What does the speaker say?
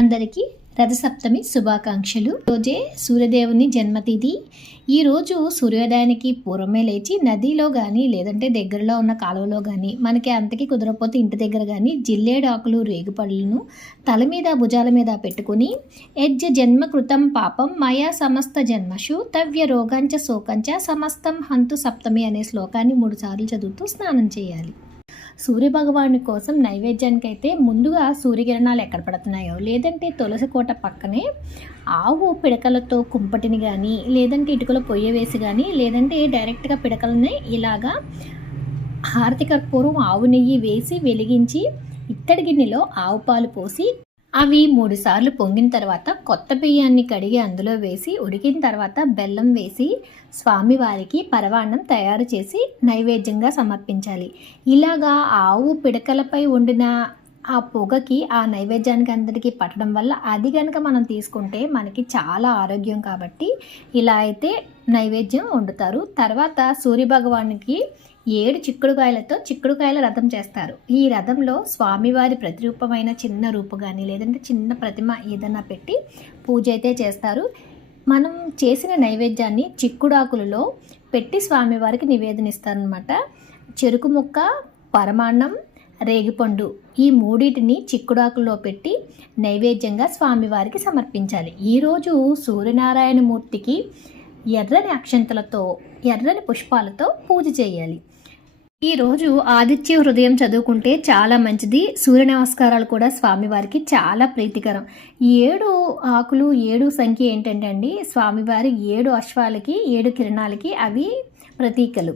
అందరికీ రథసప్తమి శుభాకాంక్షలు. రోజే సూర్యదేవుని జన్మతిథి. ఈరోజు సూర్యోదయానికి పూర్వమే లేచి నదిలో కానీ లేదంటే దగ్గరలో ఉన్న కాలువలో కానీ మనకి అంతకి కుదరకపోతే ఇంటి దగ్గర కానీ జిల్లేడాకులు రేగుపళ్ళను తల మీద భుజాల మీద పెట్టుకుని యజ్జ జన్మకృతం పాపం మయా సమస్త జన్మషు తవ్య రోగాంచ శోకంచ సమస్తం హంతు సప్తమి అనే శ్లోకాన్ని 3 సార్లు చదువుతూ స్నానం చేయాలి. సూర్యభగవాను కోసం నైవేద్యానికి అయితే ముందుగా సూర్యకిరణాలు ఎక్కడ పడుతున్నాయో లేదంటే తులసి కోట పక్కనే ఆవు పిడకలతో కుంపటిని కానీ లేదంటే ఇటుకలో పొయ్యి వేసి కానీ లేదంటే డైరెక్ట్గా పిడకలని ఇలాగా హారతి కర్పూరం ఆవు నెయ్యి వేసి వెలిగించి ఇత్తడి గిన్నెలో ఆవు పాలు పోసి అవి 3 సార్లు పొంగిన తర్వాత కొత్త బియ్యాన్ని కడిగి అందులో వేసి ఉడికిన తర్వాత బెల్లం వేసి స్వామివారికి పరవాన్నం తయారు చేసి నైవేద్యంగా సమర్పించాలి. ఇలాగా ఆవు పిడకలపై వండిన ఆ పొగకి ఆ నైవేద్యానికి అందరికీ పట్టడం వల్ల అది కనుక మనం తీసుకుంటే మనకి చాలా ఆరోగ్యం. కాబట్టి ఇలా అయితే నైవేద్యం వండుతారు. తర్వాత సూర్యభగవానికి 7 చిక్కుడుకాయలతో చిక్కుడుకాయల రథం చేస్తారు. ఈ రథంలో స్వామివారి ప్రతిరూపమైన చిన్న రూపు కానీ లేదంటే చిన్న ప్రతిమ ఏదైనా పెట్టి పూజ అయితే చేస్తారు. మనం చేసిన నైవేద్యాన్ని చిక్కుడాకులలో పెట్టి స్వామివారికి నివేదనిస్తారనమాట. చెరుకు ముక్క, పరమాన్నం, రేగిపండు ఈ 3టిని చిక్కుడాకుల్లో పెట్టి నైవేద్యంగా స్వామివారికి సమర్పించాలి. ఈరోజు సూర్యనారాయణ మూర్తికి ఎర్రని అక్షంతలతో ఎర్రని పుష్పాలతో పూజ చేయాలి. ఈరోజు ఆదిత్య హృదయం చదువుకుంటే చాలా మంచిది. సూర్య నమస్కారాలు కూడా స్వామివారికి చాలా ప్రీతికరం. 7 ఆకులు 7 సంఖ్య ఏంటంటే అండి స్వామివారి 7 అశ్వాలకి 7 కిరణాలకి అవి ప్రతీకలు.